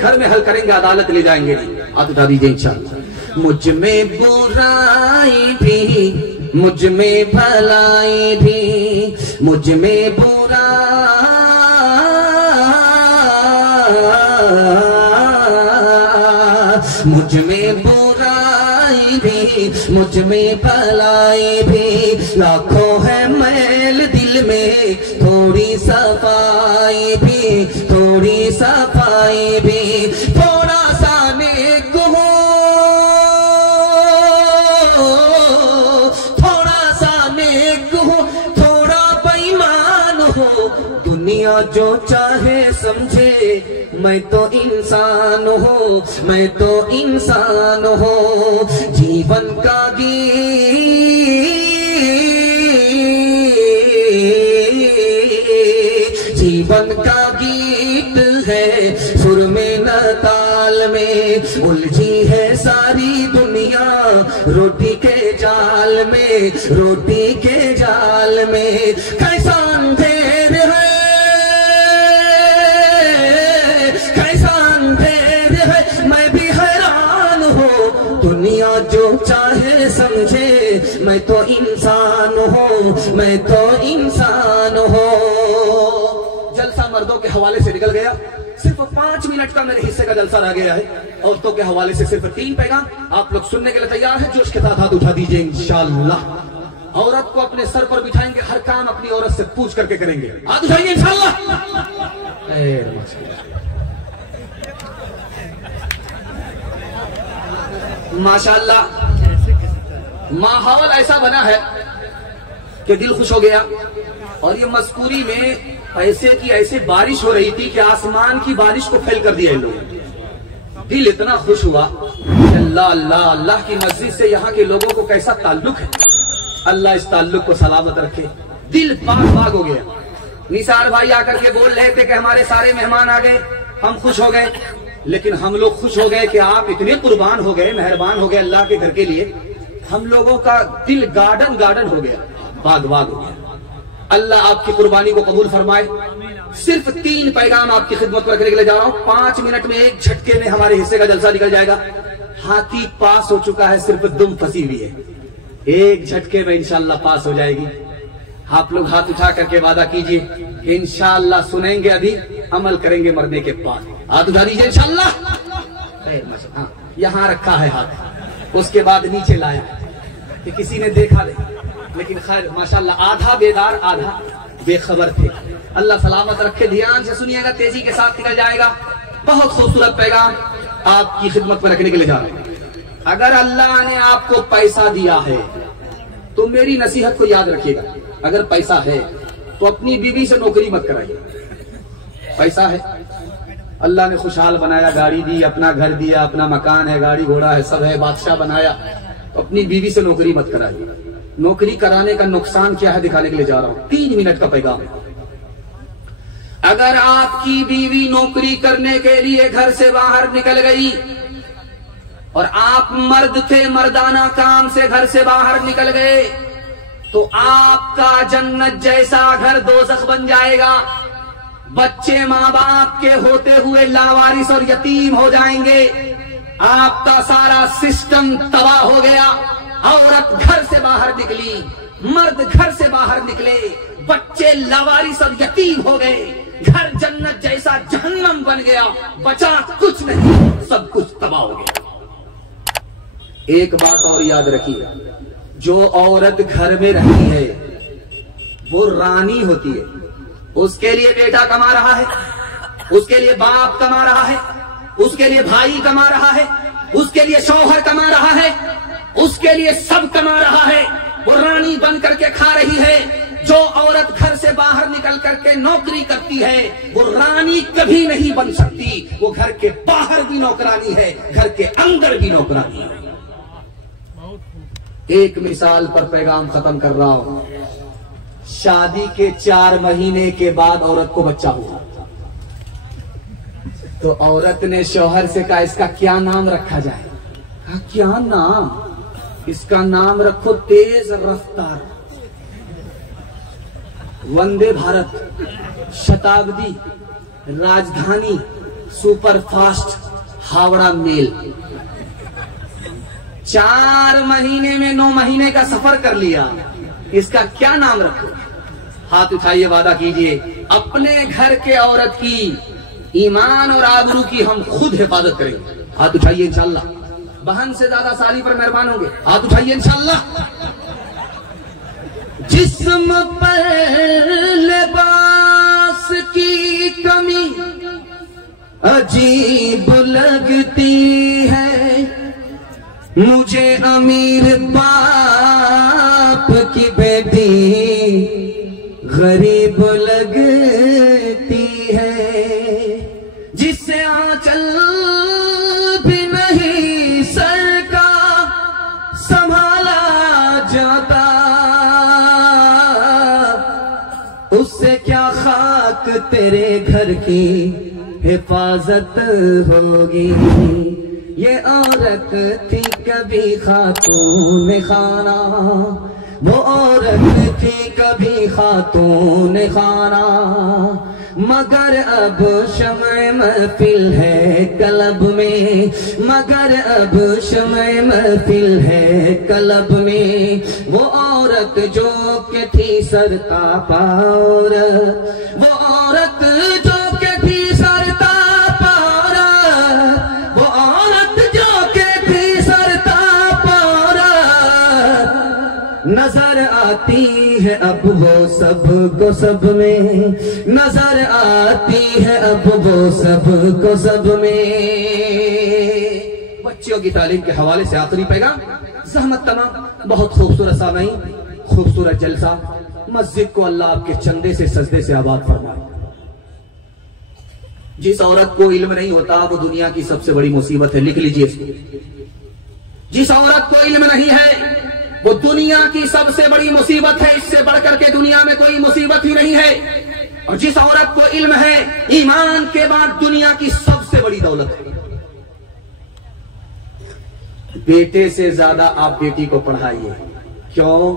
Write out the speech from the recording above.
घर में हल करेंगे, अदालत ले जाएंगे नहीं। हाथ उठा दीजिए इंशाअल्लाह। मुझ में बुराई भी, मुझ में भलाई भी, मुझ में बुरा मुझ में बुराई भी, मुझ में भलाई भी, लाखों है मैल दिल में, थोड़ी सफाई भी, थोड़ी सफाई भी, थोड़ा सा नेक हो, थोड़ा सा नेक हो, थोड़ा बेईमान हो, दुनिया जो चाहे समझे, मैं तो इंसान हूँ, मैं तो इंसान हूँ। जीवन का गीत, जीवन का गीत है, सुर में न ताल में, उलझी है सारी दुनिया रोटी के जाल में, रोटी के जाल में। कैसा अंधेर है, जो चाहे समझे, मैं तो इंसान हूँ, मैं तो इंसान हूँ। जलसा मर्दों के हवाले से निकल गया, सिर्फ 5 मिनट का मेरे हिस्से का जलसा रह गया है। औरतों के हवाले से सिर्फ 3 पैगाम। आप लोग सुनने के लिए तैयार हैं? जोश के साथ हाथ उठा दीजिए इंशाअल्लाह। औरत को अपने सर पर बिठाएंगे, हर काम अपनी औरत से पूछ करके करेंगे। हाथ उठाएंगे इंशाअल्लाह। माशाअल्लाह माहौल ऐसा बना है कि दिल खुश हो गया। और ये मस्कूरी में पैसे की ऐसी बारिश हो रही थी कि आसमान की बारिश को फेल कर दिया इन लोगों। दिल इतना खुश हुआ। अल्लाह अल्लाह, अल्लाह की मस्जिद से यहाँ के लोगों को कैसा ताल्लुक है, अल्लाह इस ताल्लुक को सलामत रखे। दिल पाक पाक हो गया। निसार भाई आकर के बोल रहे थे कि हमारे सारे मेहमान आ गए, हम खुश हो गए। लेकिन हम लोग खुश हो गए कि आप इतने कुर्बान हो गए, मेहरबान हो गए अल्लाह के घर के लिए। हम लोगों का दिल गार्डन गार्डन हो गया, बाग बाग हो गया। अल्लाह आपकी कुर्बानी को कबूल फरमाए। सिर्फ 3 पैगाम आपकी खिदमत पर रखने के लिए जा रहा हूं। 5 मिनट में एक झटके में हमारे हिस्से का जलसा निकल जाएगा। हाथी पास हो चुका है, सिर्फ दुम फंसी हुई है। एक झटके में इंशाअल्लाह पास हो जाएगी। आप लोग हाथ उठा करके वादा कीजिए, इंशाअल्लाह सुनेंगे अभी, अमल करेंगे मरने के बाद। हाथ उठा दीजिए इंशाअल्लाह। हाँ, यहाँ रखा है हाथ, उसके बाद नीचे लाया कि किसी ने देखा नहीं। लेकिन खैर माशाअल्लाह, आधा बेदार आधा बेखबर थे। अल्लाह सलामत रखे। ध्यान से सुनिएगा, तेजी के साथ निकल जाएगा। बहुत खूबसूरत पैगाम आपकी खिदमत में रखने के लिए जा रहे हैं। अगर अल्लाह ने आपको पैसा दिया है तो मेरी नसीहत को याद रखिएगा। अगर पैसा है तो अपनी बीवी से नौकरी मत कराइए। पैसा है, अल्लाह ने खुशहाल बनाया, गाड़ी दी, अपना घर दिया, अपना मकान है, गाड़ी घोड़ा है, सब है, बादशाह बनाया, तो अपनी बीवी से नौकरी मत कराइए। नौकरी कराने का नुकसान क्या है दिखाने के लिए जा रहा हूं। 3 मिनट का पैगाम। अगर आपकी बीवी नौकरी करने के लिए घर से बाहर निकल गई और आप मर्द थे, मर्दाना काम से घर से बाहर निकल गए, तो आपका जन्नत जैसा घर दोज़ख बन जाएगा। बच्चे माँ बाप के होते हुए लावारिस और यतीम हो जाएंगे। आपका सारा सिस्टम तबाह हो गया। औरत घर से बाहर निकली, मर्द घर से बाहर निकले, बच्चे लावारिस और यतीम हो गए। घर जन्नत जैसा जहन्नम बन गया, बचा कुछ नहीं, सब कुछ तबाह हो गया। एक बात और याद रखिए, जो औरत घर में रहती है वो रानी होती है। उसके लिए बेटा कमा रहा है, उसके लिए बाप कमा रहा है, उसके लिए भाई कमा रहा है, उसके लिए शौहर कमा रहा है, उसके लिए सब कमा रहा है। वो रानी बन करके खा रही है। जो औरत घर से बाहर निकल करके नौकरी करती है वो रानी कभी नहीं बन सकती। वो घर के बाहर भी नौकरानी है, घर के अंदर भी नौकरानी है। एक मिसाल पर पैगाम खत्म कर रहा हूं। शादी के 4 महीने के बाद औरत को बच्चा हुआ तो औरत ने शौहर से कहा, इसका क्या नाम रखा जाए? कहा, क्या नाम? इसका नाम रखो तेज रफ्तार, वंदे भारत, शताब्दी, राजधानी, सुपर फास्ट हावड़ा मेल। 4 महीने में 9 महीने का सफर कर लिया। इसका क्या नाम रखो? हाथ उठाइए, वादा कीजिए अपने घर के औरत की ईमान और आबरू की हम खुद हिफाजत करेंगे। हाथ उठाइए इंशाल्लाह। बहन से ज्यादा साली पर मेहरबान होंगे, हाथ उठाइए इंशाल्लाह। जिस्म पर लिबास की कमी अजीब लगती है, मुझे अमीर बाप की बेटी गरीब लगती है, जिससे आंचल भी नहीं सर का संभाला जाता, उससे क्या खाक तेरे घर की हिफाजत होगी। ये औरत थी कभी खातून खाना, वो औरत थी कभी खातून खाना, मगर अब शम्ए महफिल है कलब में, मगर अब शम्ए महफिल है कलब में। वो औरत जो के थी सरतापा औरत, वो औरत जो के थी सरतापा औरत, वो औरत जो के थी सरतापा औरत, नजर आती है अब वो सब को सब में, नजर आती है अब वो सब को सब में। बच्चियों की तालीम के हवाले से आखिरी पैगाम, ज़हमत तमाम, बहुत खूबसूरत सामईन, खूबसूरत जलसा। मस्जिद को अल्लाह आपके चंदे से सजदे से आबाद फरमाए। जिस औरत को इल्म नहीं होता वो दुनिया की सबसे बड़ी मुसीबत है, लिख लीजिए इसको। जिस औरत को इल्म नहीं है वो दुनिया की सबसे बड़ी मुसीबत है, इससे बढ़कर के दुनिया में कोई मुसीबत ही नहीं है। और जिस औरत को इल्म है, ईमान के बाद दुनिया की सबसे बड़ी दौलत है। बेटे से ज्यादा आप बेटी को पढ़ाइए। क्यों?